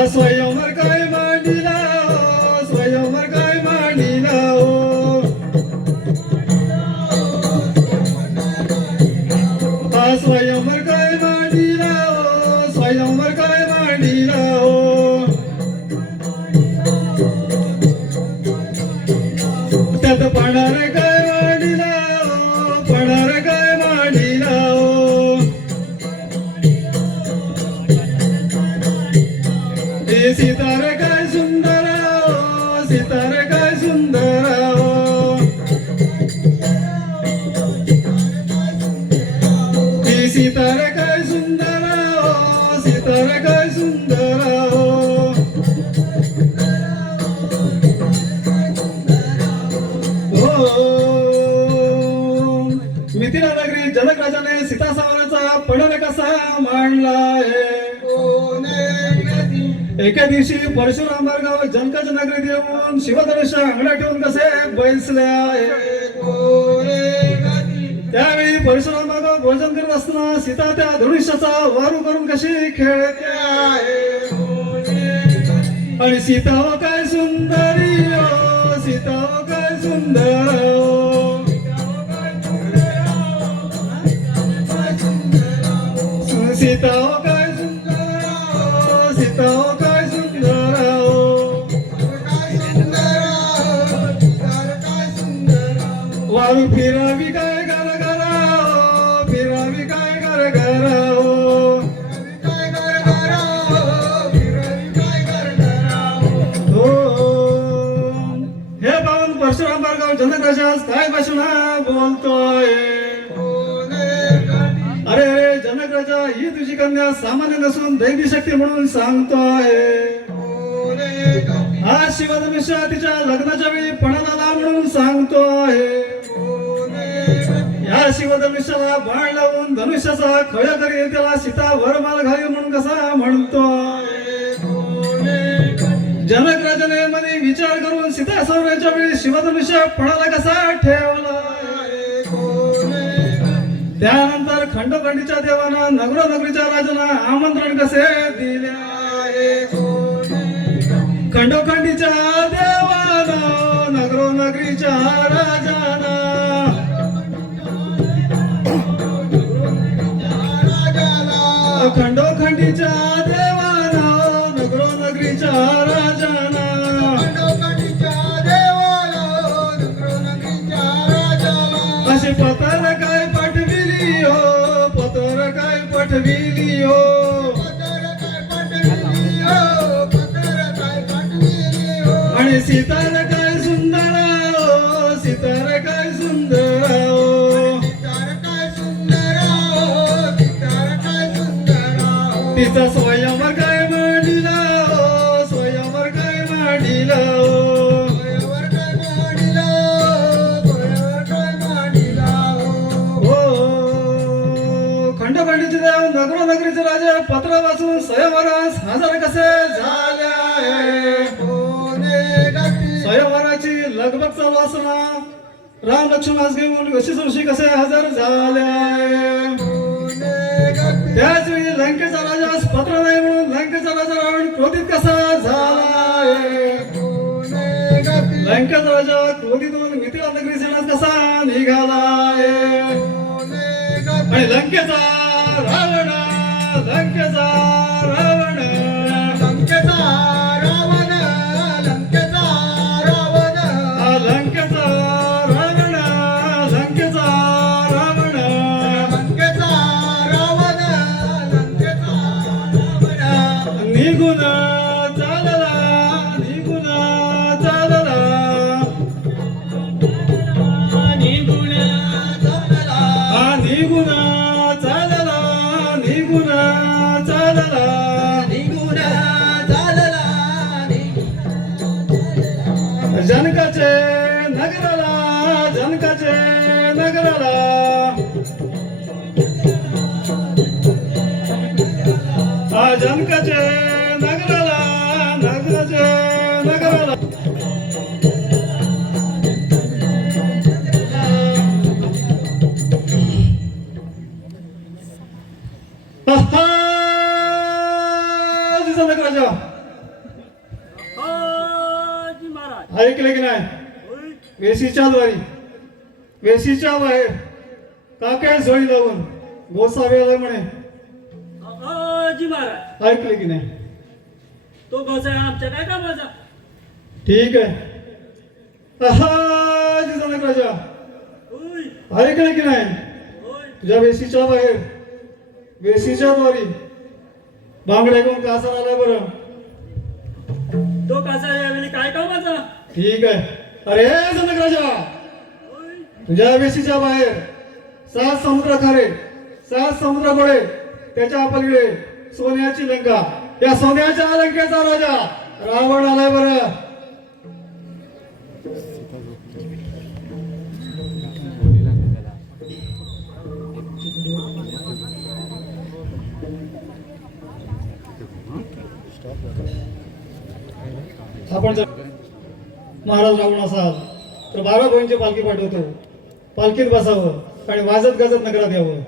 हा हे सितार एका दिवशी परशुराम मार्गावर जनकाच नगरी देऊन शिवधनुष्य अंगडा ठेवून कसे बैसल्या त्यावेळी परशुराम मार्गावर भोजन करत असताना सीता त्या धनुष्याचा वारू करून कशी खेळते आणि सीता काय सुंदरी सीता काय सुंदर. वाळू फिरावी काय घर घर हो फिरावी काय घर घर हो. हे पाहून परशुराम बारगाव जनक राजास काय भाषण बोलतोय? अरे अरे जनक राजा ही तुझी कन्या सामान्य नसून दैवी शक्ती म्हणून सांगतोय. हा शिवधनुष्य तिच्या लग्नाच्या वेळी पणाला आला म्हणून सांगतोय. या शिवधनुष्याला बाण लावून धनुष्याचा खळ करी त्याला सीता वरमाल घाली म्हणून कसा म्हणतो जनक राजाने मध्ये विचार करून सीता सौर्याच्या वेळी शिवधनुष्य पणाला कसा ठेवला? त्यानंतर खंडोखंडीच्या देवाना नगर नगरीच्या राजाला आमंत्रण कसे दिले? खंडोखंडीच्या देवाना नगरो नगरीच्या राजाना देवाना नगरो नगरीच्या राजाना असे पत्र काय पाठविली हो पत्र काय पाठविली हो. आणि सीतार काय लगबग चालू असताना राम लक्ष्मण लक्ष्मणास म्हणून वशी ऋषी कसे हजर झाले. त्याच वेळी लंकेचा राजा पत्र नाही म्हणून लंकेचा राजा रावण क्रोधित कसा झाला लंकेचा राजा क्रोधित म्हणून मिथिला नगरी सेना कसा निघालाय. आणि लंकेचा रावण लंकेचा रावण. नगराला हा जनकाचे नगराला नगराचे नगराला आहा! जिजा नगराजा हाजी महाराज ऐकले की नाही होय. वेशीच्या द्वारी वेशीच्या बाहेर काक्या झोळी लावून. गोसावेला म्हणे. महाराज. ऐकले की नाही? तो गोसाय आमच्या. काय कामाचा ठीक आहे. आहा जिजानक राजा. ऐकले की नाही? तुझ्या वेशीच्या बाहेर. वेशीच्या द्वारी बांगड्या घेऊन कासा आलाय बरं. तो कसा यावेळी काय कामाचा ठीक आहे. अरे जनक राजा. होय वेशीच्या बाहेर सहा समुद्र खारे सहा समुद्र गोळे त्याच्या पलीकडे सोन्याची लंका. या सोन्याच्या लंकेचा राजा रावण आलाय बर. आपण जर महाराज रावण असाल तर बारा भाऊंची पालखी पाठवतो. पालखीत बसावं आणि वाजत गाजत नगरात यावं.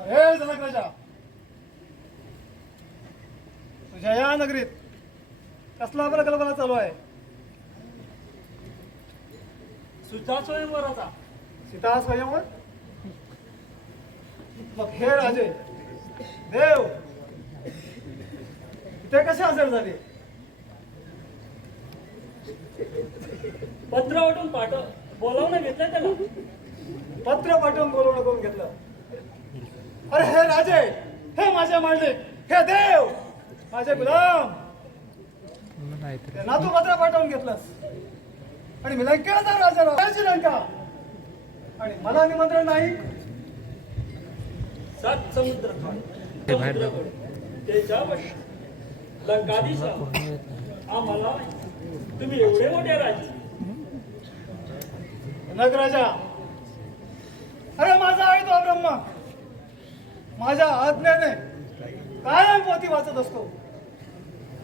अरे जनक राजा तुझ्या या नगरीत कसला बरं कल्पना चालू आहे? सुद्धा स्वयंवराचा सीता स्वयंवर? मग हे राजे देव ते कसे हजर झाले? पत्र वाटून पाठव. बोलावणं घेतलं त्याला. पत्र पाठवून बोलवणं करून घेतलं? अरे हे राजे हे माझे मांडलिक हे देव माझे गुलाम. ते नातू पत्र पाठवून घेतलंस. आणि मी लंकेचा राजा राजाची लंका आणि मला निमंत्रण नाही. सात समुद्र लंकाधीश आम्हाला तुम्ही एवढे मोठे राजे. नग राजा. अरे माझा आहे तो ब्रह्मा. माझ्या आज्ञेने कायम पोथी वाचत असतो.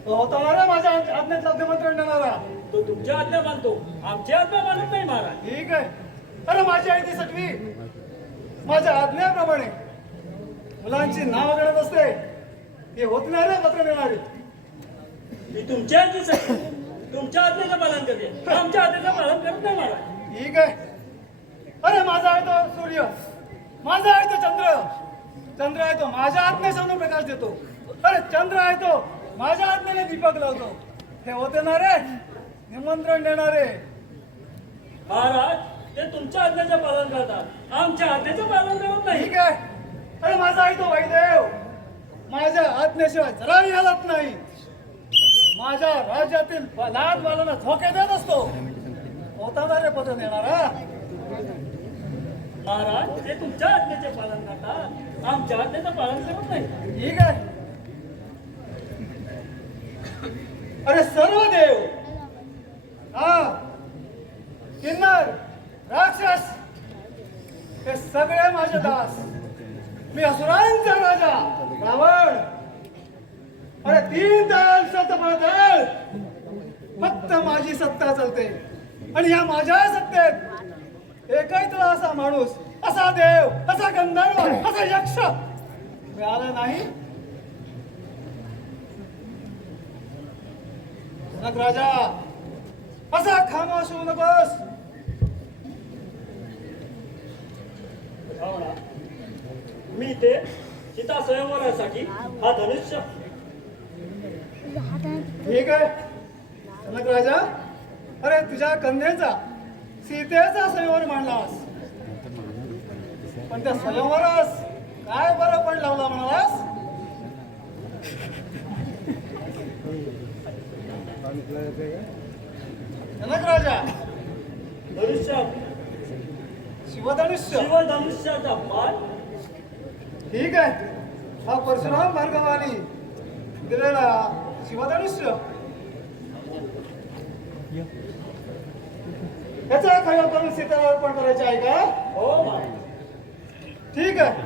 तो होता ना रे माझ्या आज्ञेतला निमंत्रण देणारा. तो तुमच्या आज्ञा मानतो. आमची आज्ञा मानत नाही महाराज. ठीक आहे. अरे माझी आई ती सटवी माझ्या आज्ञेप्रमाणे मुलांची नाव देण्यात असते. ते होत नाही रे पत्र देणारे. मी तुमच्या आज्ञेसाठी तुमच्या आज्ञेचं पालन करते. आमच्या आज्ञेचं पालन करत नाही महाराज. ठीक आहे. अरे माझा आहे तो सूर्य. माझा आहे तो चंद्र. चंद्र आहे तो. माझ्या आज्ञेसमोर प्रकाश देतो. अरे चंद्र आहे तो. माझ्या आज्ञेने दीपक लावतो. हे होते ना रे? निमंत्रण देणारे. महाराज ते तुमच्या आज्ञेचं पालन करतात. आमच्या आज्ञेचं पालन करत नाही. आहे. अरे माझा आहे तो वैदेव माझ्या आज्ञेशिवाय जराही हलत नाही. माझ्या राज्यातील लहान बालांना झोके देत असतो. होता ना रे पत्र देणारा महाराज ते तुमच्या आज्ञेचे पालन करतात. आमच्या त्याचं पालन करत नाही. ठीक आहे. अरे सर्व देव. हा. किन्नर राक्षस हे सगळे माझे दास. मी असुरांचा राजा रावण. अरे तीन दल सतपळ फक्त माझी सत्ता चालते. आणि या माझ्या सत्तेत एकही तुला असा माणूस असा देव असा गंधर्व असा यक्ष मिळाला नाही. जनक राजा असा खामा होऊ नकोस मी ते सीता स्वयंवरासाठी हा धनुष्य ठीक आहे. जनक राजा अरे तुझ्या कन्येचा सीतेचा स्वयंवर मांडलास. पण त्या स्वयंवरास काय बरं पण लावला म्हणालास? जनक राजा धनुष्य शिवधनुष्य. शिवधनुष्याचा मान ठीक आहे. हा परशुराम भार्गवानी दिलेला शिवधनुष्य. याचा खया करून सीताला अर्पण करायचे आहे का? हो ठीक आहे.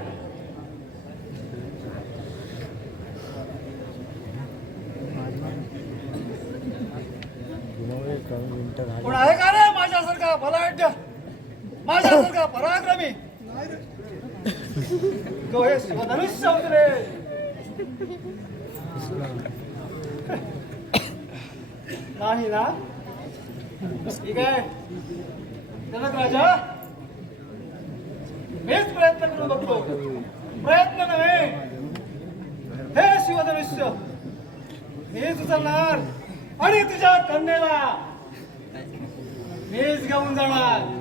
पण आहे का रे माझ्यासारखा बलाढ्य? माझ्यासारखा पराक्रमी? तो हे शिवधनुष्य उतरे नाही ना? ठीक आहे. जनक राजा. हेच प्रयत्न करू बघतो प्रयत्न नव्हे हे शिवधनुष्य मीच उचलणार आणि तुझ्या कन्येला मीच घेऊन जाणार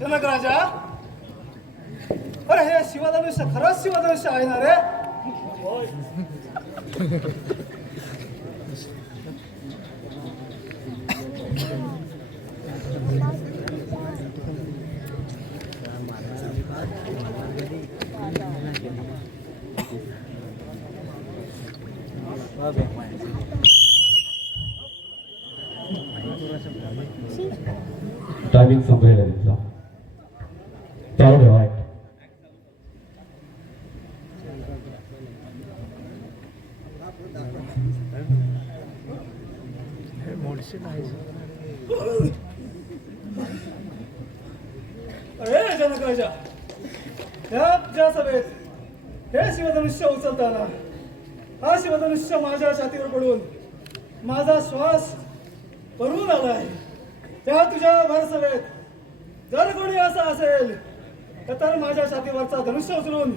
जनक राजा अरे हे शिवधनुष्य खरंच शिवधनुष्य आहे ना रे होय टायमिंग संपलेला आहे तिथला चालू ठेवा अरे ह्या ज्या सभेत हे शिवधनुष्य उचलताना हा शिवधनुष्य माझ्या छातीवर पडून माझा श्वास भरून आला आहे. त्या तुझ्या भरसभेत जर कोणी असं असेल तर माझ्या छातीवरचा धनुष्य उचलून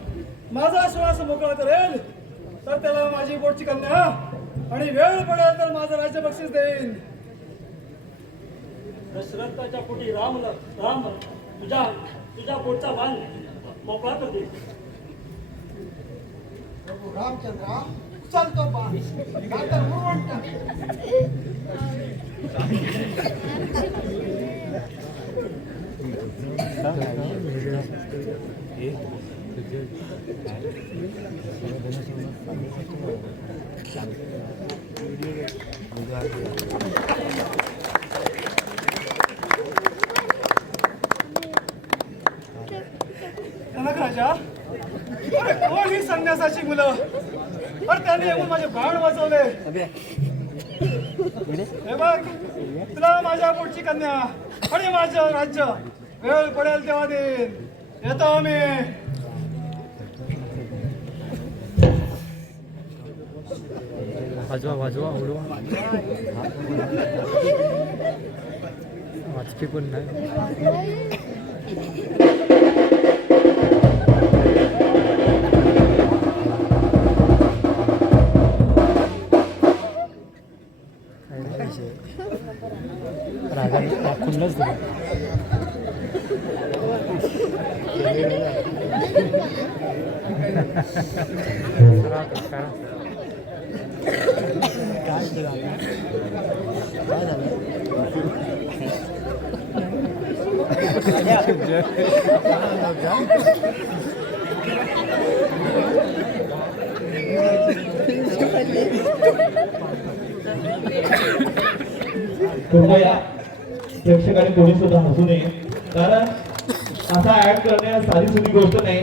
माझा श्वास मोकळा करेल. तर त्याला माझी पोटची कन्या आणि वेळ पडेल तर माझं राज्य बक्षीस देईन. दशरथाच्या पोटी राम राम तुझ्या तुझ्या पोटचा बाण मोकळा होते. प्रभू रामचंद्रा उचलतो बाण नंतर राजा अरे कोण ही संन्यासाची मुलं. अरे त्यांनी येऊन माझे प्राण वाचवले हे बघ तुला माझ्या पुढची कन्या आणि माझं राज्य वेळ पडेल तेव्हा देईन. येतो मी वाजवा वाजवा उडवा. वाचते पण नाही. कृपया प्रेक्षकांनी कोणी सुद्धा हसू नये. कारण असा ऍड करणे साधी सुधी गोष्ट नाही.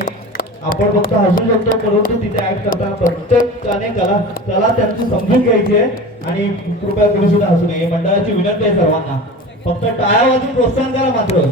आपण फक्त हसू शकतो परंतु तिथे ऍड करता प्रत्येकाने कला कला त्यांची समजून घ्यायची आहे. आणि कृपया कोणी सुद्धा हसू नये. मंडळाची विनंती आहे सर्वांना. फक्त टाळ्या प्रोत्साहन करा मात्र.